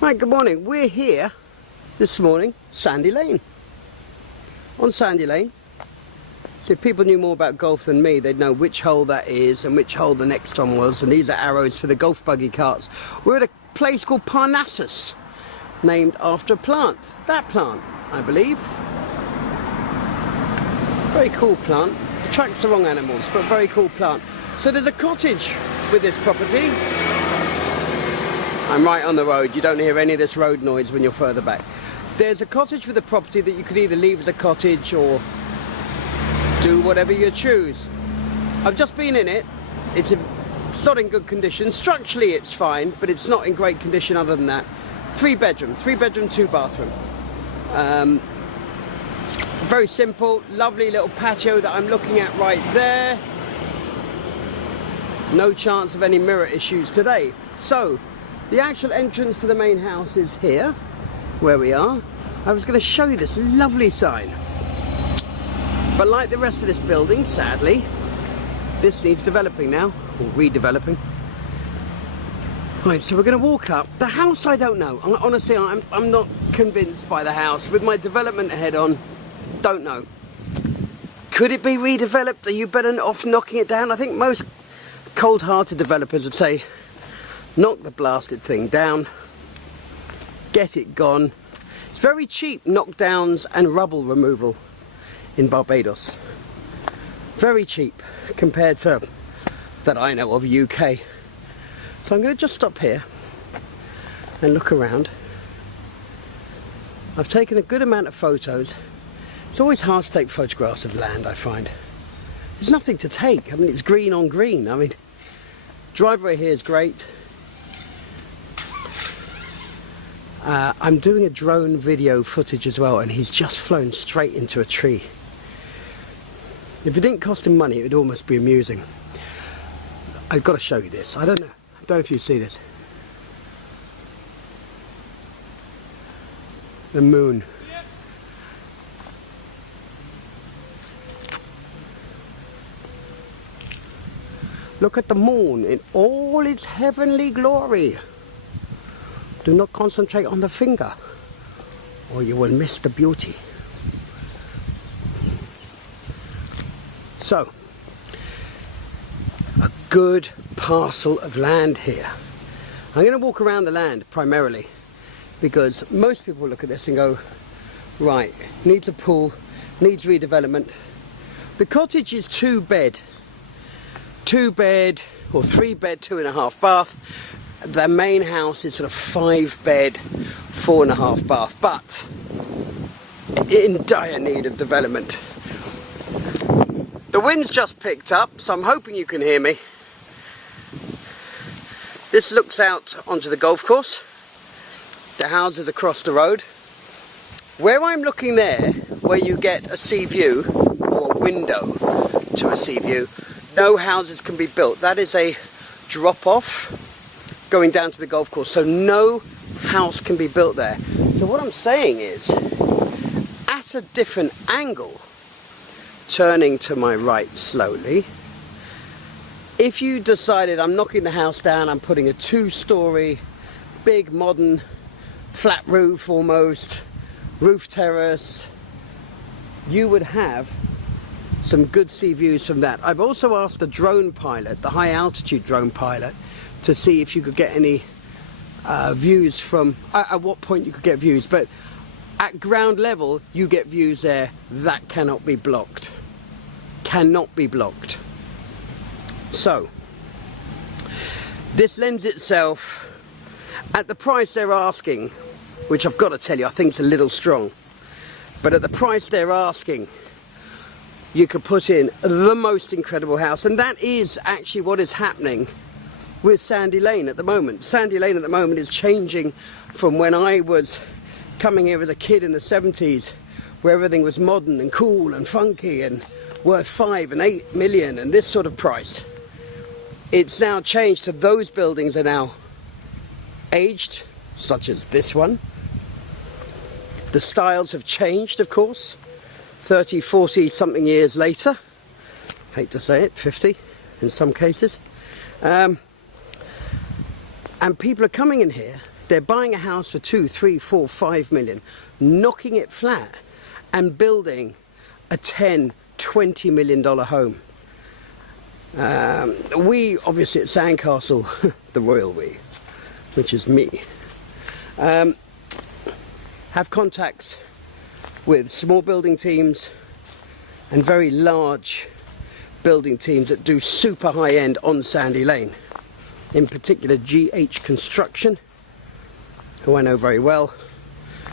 Right, good morning. We're here this morning, Sandy Lane. On Sandy Lane. So if people knew more about golf than me, they'd know which hole that is and which hole the next one was. And these are arrows for the golf buggy carts. We're at a place called Parnassus, named after a plant. That plant, I believe. Very cool plant. Attracts the wrong animals, but very cool plant. So there's a cottage with this property. I'm right on the road. You don't hear any of this road noise when you're further back. There's a cottage with a property that you could either leave as a cottage or do whatever you choose. I've just been in it. It's not in good condition. Structurally it's fine, but it's not in great condition other than that. 3 bedroom, 2 bathroom. Very simple, lovely little patio that I'm looking at right there. No chance of any mirror issues today. So, the actual entrance to the main house is here, where we are. I was going to show you this lovely sign. But like the rest of this building, sadly, this needs developing now, or redeveloping. Right, so we're going to walk up. The house, I don't know. Honestly, I'm not convinced by the house. With my development head on, don't know. Could it be redeveloped? Are you better off knocking it down? I think most cold-hearted developers would say, knock the blasted thing down, get it gone. It's very cheap knockdowns and rubble removal in Barbados. Very cheap compared to that I know of UK. So I'm going to just stop here and look around. I've taken a good amount of photos. It's always hard to take photographs of land, I find. There's nothing to take. I mean, it's green on green. I mean, driveway here is great. I'm doing a drone video footage as well, and he's just flown straight into a tree. If it didn't cost him money, it would almost be amusing. I've got to show you this. I don't know if you see this. The moon. Look at the moon in all its heavenly glory. Do not concentrate on the finger, or you will miss the beauty. So, a good parcel of land here. I'm going to walk around the land primarily, because most people look at this and go, right, needs a pool, needs redevelopment. The cottage is 2 bed or 3 bed, 2.5 bath. The main house is sort of 5 bed, 4.5 bath, but in dire need of development. The wind's just picked up, so I'm hoping you can hear me. This looks out onto the golf course. The houses across the road. Where I'm looking there, where you get a sea view, or a window to a sea view, no houses can be built. That is a drop-off going down to the golf course, so no house can be built there. So what I'm saying is, at a different angle, turning to my right slowly, if you decided I'm knocking the house down, I'm putting a 2-story, big modern, flat roof almost, roof terrace, you would have some good sea views from that. I've also asked a drone pilot, the high altitude drone pilot, to see if you could get any views from, at what point you could get views, but at ground level you get views there that cannot be blocked. Cannot be blocked. So, this lends itself, at the price they're asking, which I've got to tell you I think is a little strong, but at the price they're asking, you could put in the most incredible house, and that is actually what is happening with Sandy Lane at the moment. Sandy Lane at the moment is changing from when I was coming here as a kid in the 70s, where everything was modern and cool and funky and worth 5 and 8 million and this sort of price. It's now changed to those buildings are now aged, such as this one. The styles have changed, of course, 30, 40 something years later. Hate to say it, 50 in some cases. And people are coming in here They're buying a house for 2, 3, 4, 5 million, knocking it flat and building a 10, $20 million home. We, obviously at Sandcastle, the royal we, which is me, have contacts with small building teams and very large building teams that do super high-end on Sandy Lane. In particular GH Construction, who I know very well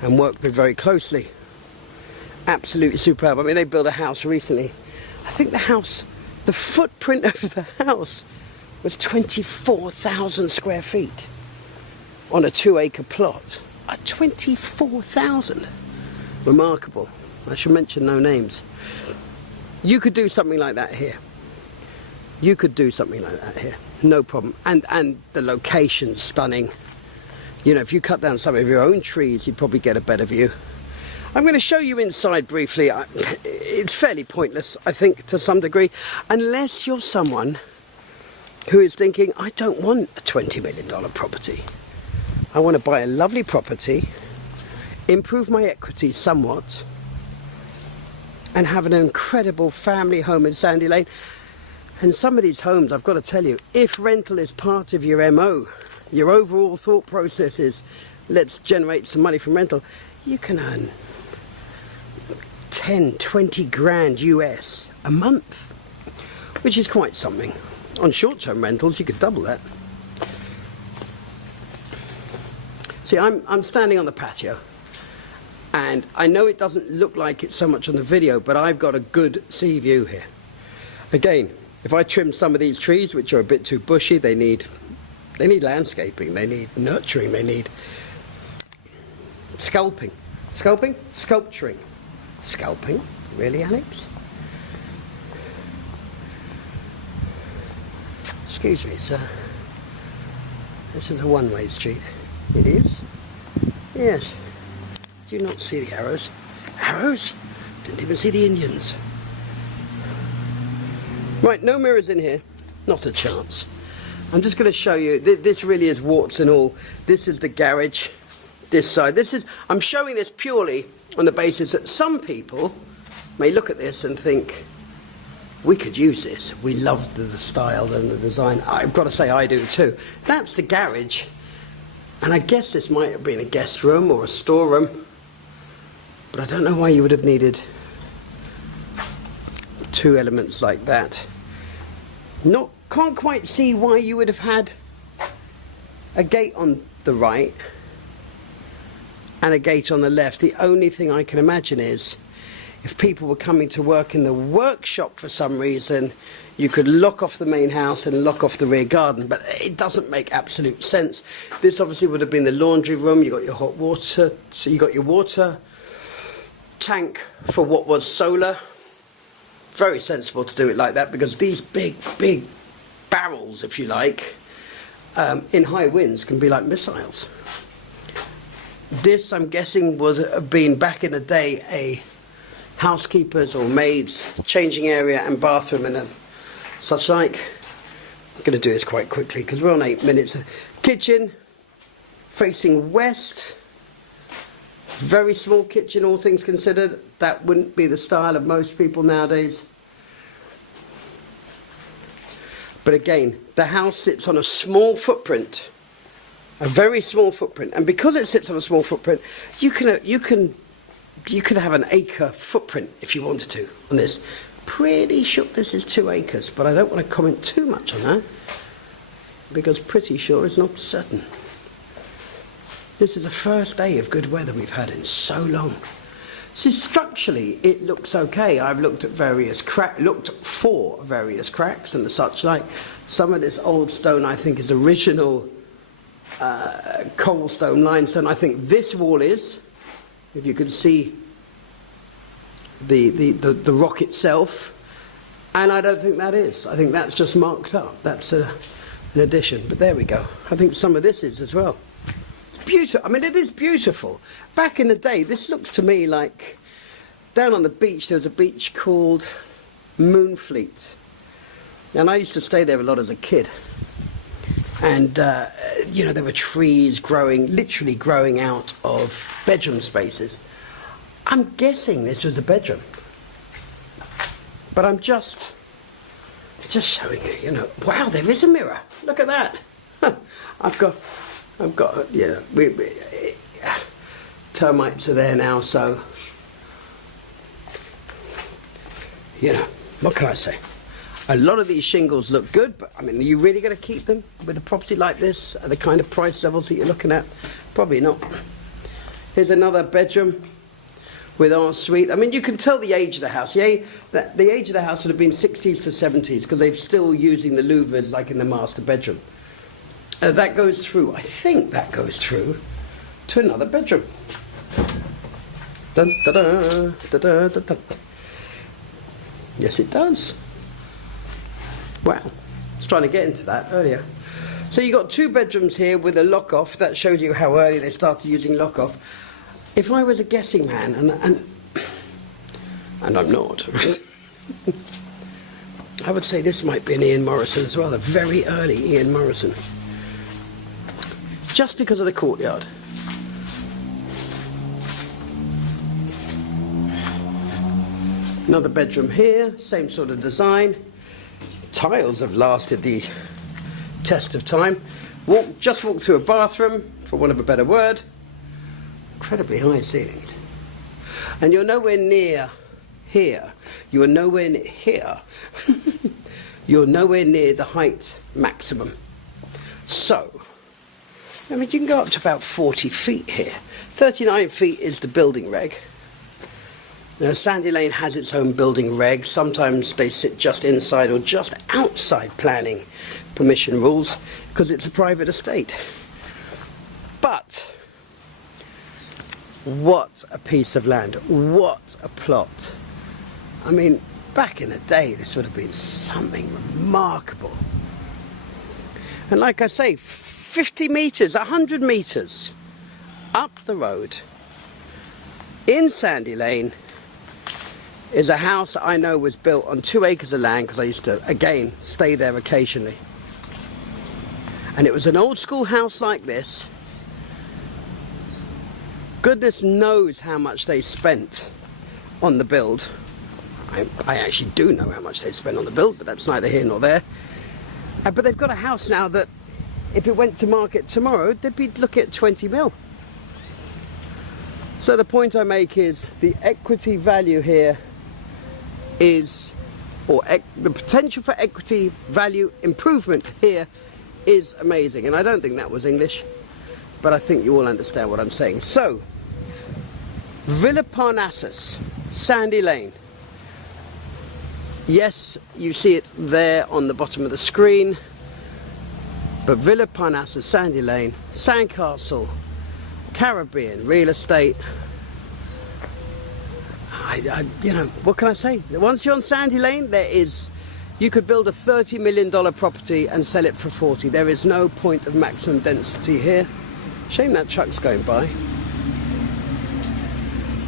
and work with very closely. Absolutely superb. I mean, they built a house recently. I think the footprint of the house was 24,000 square feet on a 2-acre plot. 24,000. Remarkable. I should mention no names. You could do something like that here. You could do something like that here. No problem. And the location's stunning. You know, if you cut down some of your own trees, you'd probably get a better view. I'm going to show you inside briefly. It's fairly pointless, I think, to some degree, unless you're someone who is thinking, I don't want a $20 million property. I want to buy a lovely property, improve my equity somewhat, and have an incredible family home in Sandy Lane. And some of these homes, I've got to tell you, if rental is part of your MO, your overall thought process is, let's generate some money from rental, you can earn 10, 20 grand US a month, which is quite something. On short-term rentals, you could double that. See, I'm standing on the patio, and I know it doesn't look like it so much on the video, but I've got a good sea view here. Again, if I trim some of these trees, which are a bit too bushy, they need landscaping, they need nurturing, they need sculpting. Sculpturing. Scalping? Really, Alex? Excuse me, sir. This is a one-way street. It is? Yes. Do you not see the arrows? Arrows? Didn't even see the Indians. Right, no mirrors in here. Not a chance. I'm just going to show you. This really is warts and all. This is the garage. This side. I'm showing this purely on the basis that some people may look at this and think, we could use this. We love the style and the design. I've got to say I do too. That's the garage. And I guess this might have been a guest room or a storeroom. But I don't know why you would have needed two elements like that. Can't quite see why you would have had a gate on the right and a gate on the left. The only thing I can imagine is if people were coming to work in the workshop for some reason, you could lock off the main house and lock off the rear garden, but it doesn't make absolute sense. This obviously would have been the laundry room. You got your hot water, so you got your water tank for what was solar. Very sensible to do it like that, because these big barrels, if you like, in high winds can be like missiles. This, I'm guessing, would have been back in the day a housekeeper's or maid's changing area and bathroom and such like. I'm going to do this quite quickly because we're on 8 minutes. Kitchen facing west. Very small kitchen, all things considered. That wouldn't be the style of most people nowadays. But again, the house sits on a small footprint, a very small footprint, and because it sits on a small footprint, you could have an acre footprint if you wanted to on this. Pretty sure this is 2 acres, but I don't want to comment too much on that because pretty sure is not certain. This is the first day of good weather we've had in so long. So structurally, it looks okay. I've looked at looked for various cracks and the such like. Some of this old stone, I think, is original cobblestone, limestone. I think this wall is, if you could see the rock itself, and I don't think that is. I think that's just marked up. That's an addition. But there we go. I think some of this is as well. Beautiful. I mean, it is beautiful. Back in the day, this looks to me like down on the beach, there was a beach called Moonfleet. And I used to stay there a lot as a kid. And, you know, there were trees growing, literally growing out of bedroom spaces. I'm guessing this was a bedroom. But I'm just showing you, you know, wow, there is a mirror. Look at that. I've got, you know, termites are there now, so, you know, what can I say? A lot of these shingles look good, but I mean, are you really going to keep them with a property like this at the kind of price levels that you're looking at? Probably not. Here's another bedroom with ensuite. I mean, you can tell the age of the house. Yeah, the age of the house would have been 60s to 70s because they're still using the louvers like in the master bedroom. That goes through, I think that goes through to another bedroom. Dun, da, da, da, da, da, da. Yes, it does. Wow, I was trying to get into that earlier. So you've got 2 bedrooms here with a lock-off. That shows you how early they started using lock-off. If I was a guessing man, and I'm not, I would say this might be an Ian Morrison as well, a very early Ian Morrison. Just because of the courtyard. Another bedroom here, same sort of design. Tiles have lasted the test of time. Just walked through a bathroom, for want of a better word. Incredibly high ceilings. And you're nowhere near here. You are nowhere near here. You're nowhere near the height maximum. So, I mean, you can go up to about 40 feet here. 39 feet is the building reg. Now, Sandy Lane has its own building regs. Sometimes they sit just inside or just outside planning permission rules because it's a private estate. But what a piece of land. What a plot. I mean, back in the day, this would have been something remarkable. And like I say, 50 metres, 100 metres up the road in Sandy Lane is a house I know was built on 2 acres of land because I used to, again, stay there occasionally. And it was an old school house like this. Goodness knows how much they spent on the build. I actually do know how much they spent on the build, but that's neither here nor there. But they've got a house now that, if it went to market tomorrow, they'd be looking at 20 mil. So the point I make is the equity value here is, or the potential for equity value improvement here is amazing. And I don't think that was English, but I think you all understand what I'm saying. So, Villa Parnassus, Sandy Lane. Yes, you see it there on the bottom of the screen, but Villa Parnassus, Sandy Lane, Sandcastle, Caribbean real estate. You know, what can I say? Once you're on Sandy Lane, you could build a $30 million property and sell it for 40. There is no point of maximum density here. Shame that truck's going by.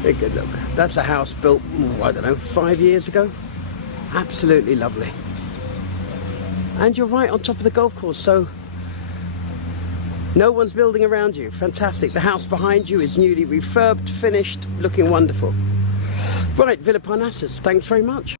Very good look. That's a house built, I don't know, 5 years ago. Absolutely lovely. And you're right on top of the golf course, so no one's building around you. Fantastic. The house behind you is newly refurbed, finished, looking wonderful. Right, Villa Parnassus, thanks very much.